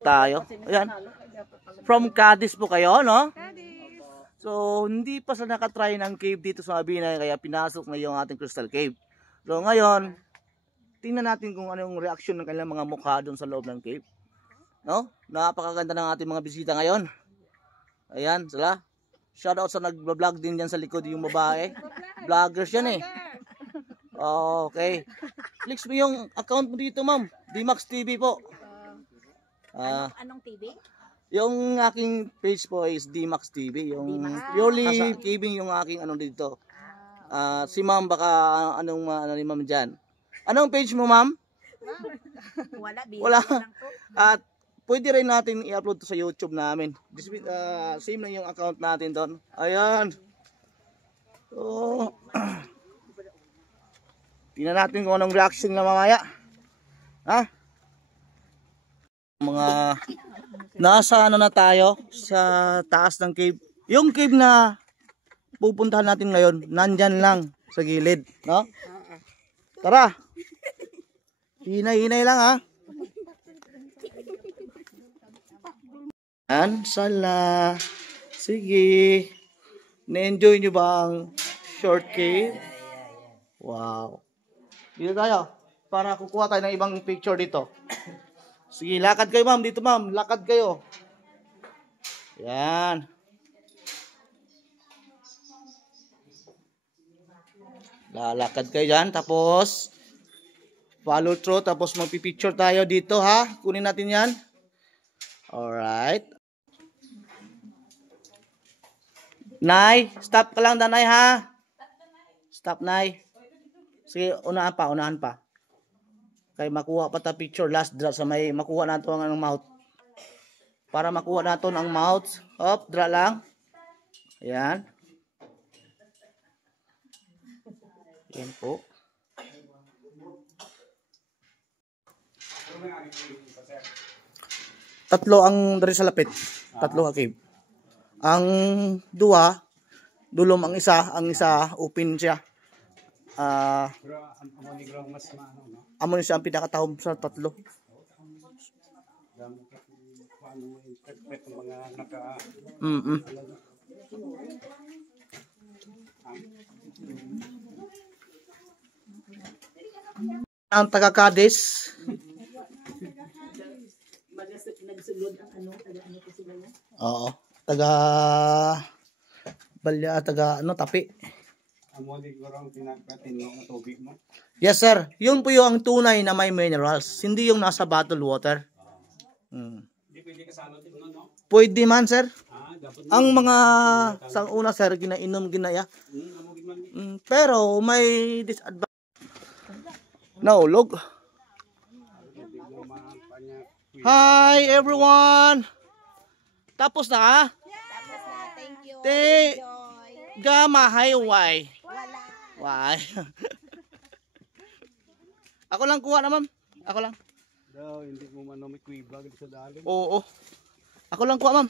tayo. Ayan. From Cadiz po kayo, no? So, hindi pa sa nakatry ng cave dito sa Mabinay, kaya pinasok na yung ating Crystal Cave. So, ngayon, tingnan natin kung ano yung reaction ng kanilang mga mukha doon sa loob ng cave. No? Napakaganda ng ating mga bisita ngayon. Ayan, sila. Shoutout sa nag-vlog din dyan sa likod yung babae. Vloggers yan eh. Okay. Click mo yung account mo dito, ma'am. DMAX TV po. Anong TV? Yung aking page po is DMAX TV. Yung purely caving yung aking ano dito. Si ma'am baka anong ano ni ma'am dyan. Anong page mo, ma'am? Wala. At pwede rin natin i-upload to sa YouTube namin. Same lang yung account natin doon. Ayan. So, tingnan natin kung anong reaction na mamaya. Ha? Mga nasa ano na tayo sa taas ng cave. Yung cave na pupuntahan natin ngayon, nandyan lang sa gilid, no? Tara. Hinay-hinay lang ha. Sala. Sige. Na-enjoy nyo ba ang short cave? Wow. Dito tayo para kukuha tayo ng ibang picture dito. Sige, lakad kayo ma'am. Dito ma'am, lakad kayo. Yan. Lalakad kayo dyan. Tapos, follow through. Tapos magpipicture tayo dito ha. Kunin natin yan. Alright. Nay, stop ka lang Danay ha. Stop Nay. Sige, unahan pa. Kay makuha pa ta picture last dra sa may makuha nato ang mouth. Para makuha nato ang mouth. Hop, dra lang. Ayan. Yan po. Tatlo ang dari sa lapit. Tatlo ka cave. Ang duwa, dulom ang isa open siya. Amo ni siya ang pinakatahom sa tatlo. Ang taga Cadiz. Oo, taga Balya, taga Tapi. Yes sir, yun po yung tunay na may minerals, hindi yung nasa bottled water. Pwede man sir. Ang mga sang una sir ginainom ginaya. Pero may disadvantage. Naulog. Hi everyone. Tapos na ha? Tapos na, thank you. Gama highway. Why? Ako lang kuha na ma'am. Ako lang. Daw, hindi mo man may kuibag sa dalim. Oo. Ako lang kuha ma'am.